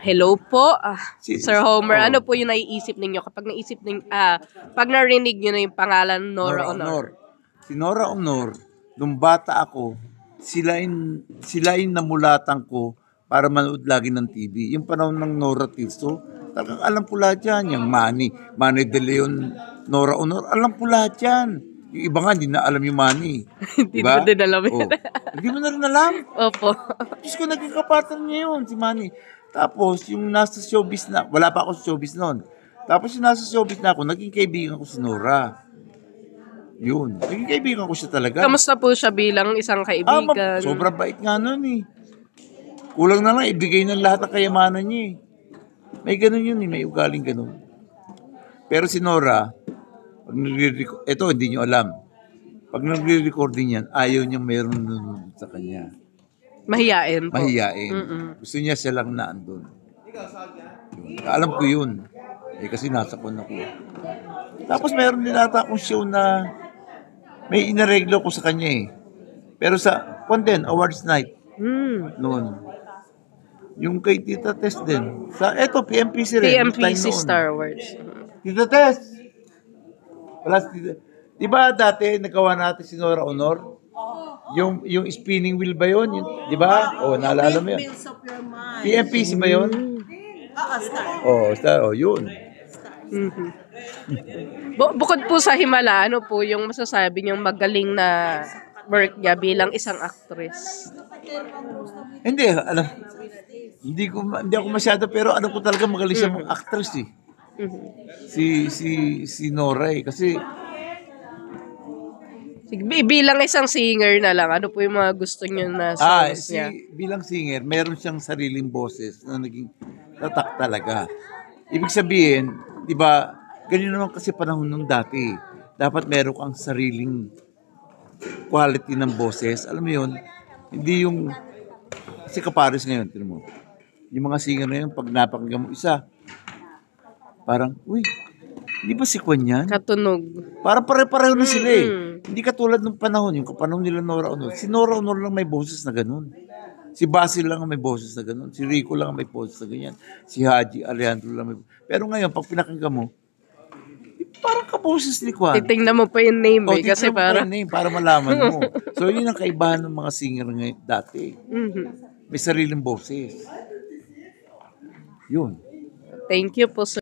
Hello po, Si- Sir Homer. oh. Ano po yung naiisip ninyo kapag pag narinig nyo na yung pangalan Nora Honor? Si Nora Honor, nung bata ako, sila yung namulatan ko para manood lagi ng TV. Yung panahon ng Nora Tirso, talagang alam ko lahat yan. Yung Manny De Leon, Nora Honor, alam ko lahat yan. Yung iba nga, hindi na alam yung Manny. Hindi Diba? mo din alam yun. Hindi mo na rin alam. Opo. Diyos ko, naging kapatid niya yun, si Manny. Tapos, yung nasa showbiz na, wala pa ako sa showbiz noon. Tapos, yung nasa showbiz na ako, naging kaibigan ko si Nora. Yun. Naging kaibigan ko siya talaga. Kamusta po siya bilang isang kaibigan? Sobrang bait nga nun eh. Kulang na lang, ibigay ng lahat ng kayamanan niya eh. May ganun yun eh, may ugaling ganun. Pero si Nora, pag nagre-record, ito hindi nyo alam. Pag nagre-recording yan, ayaw niya mayroon nun sa kanya. Mahiyain po. Mahiyain. Gusto niya siya lang na andun. Yun. Alam ko yun. Eh kasi nasa kon ako. Tapos meron din ata akong show na may inareglo ko sa kanya eh. Pero sa Conden Awards Night noon. Yung kay Tita Tess din. Sa eto PMPC rin. PMPC Star Wars. Tita Tess. Plus, diba dati nagawa natin si Nora Honor? Yung spinning wheel ba yun? Di ba? O, naalala mo yun? PMPC ba yun? Star. Yun. Bukod po sa Himala, ano po yung masasabi niyong magaling na work niya bilang isang actress? Hindi, alam. Hindi ako masyado, pero alam ko talaga magaling siya mga actress eh. Si Nora eh. Kasi bilang isang singer na lang, ano po yung mga gusto niyo na songs niya? bilang singer, meron siyang sariling boses na naging tatak talaga. Ibig sabihin, di ba, ganyan naman kasi panahon nung dati. Dapat meron kang sariling quality ng boses. Alam mo yun, hindi yung, kasi kapares ngayon, tinan mo, yung mga singer na yun, pag napakinggan mo isa, parang, uy, di ba si Kwan yan? Katunog. Parang pare-pareho na sila eh. Hindi katulad ng panahon, yung panahon nila Nora Honor. Si Nora Honor lang may boses na ganun. Si Basil lang ang may boses na ganun. Si Rico lang ang may boses na ganyan. Si Haji Alejandro lang may. Pero ngayon, pag pinakinggan mo, parang kaboses ni Kwan. Titingnan mo pa yung name eh. Kasi para malaman mo. So, yun ang kaibahan ng mga singer ngayon dati. May sariling boses. Yun. Thank you po, sir.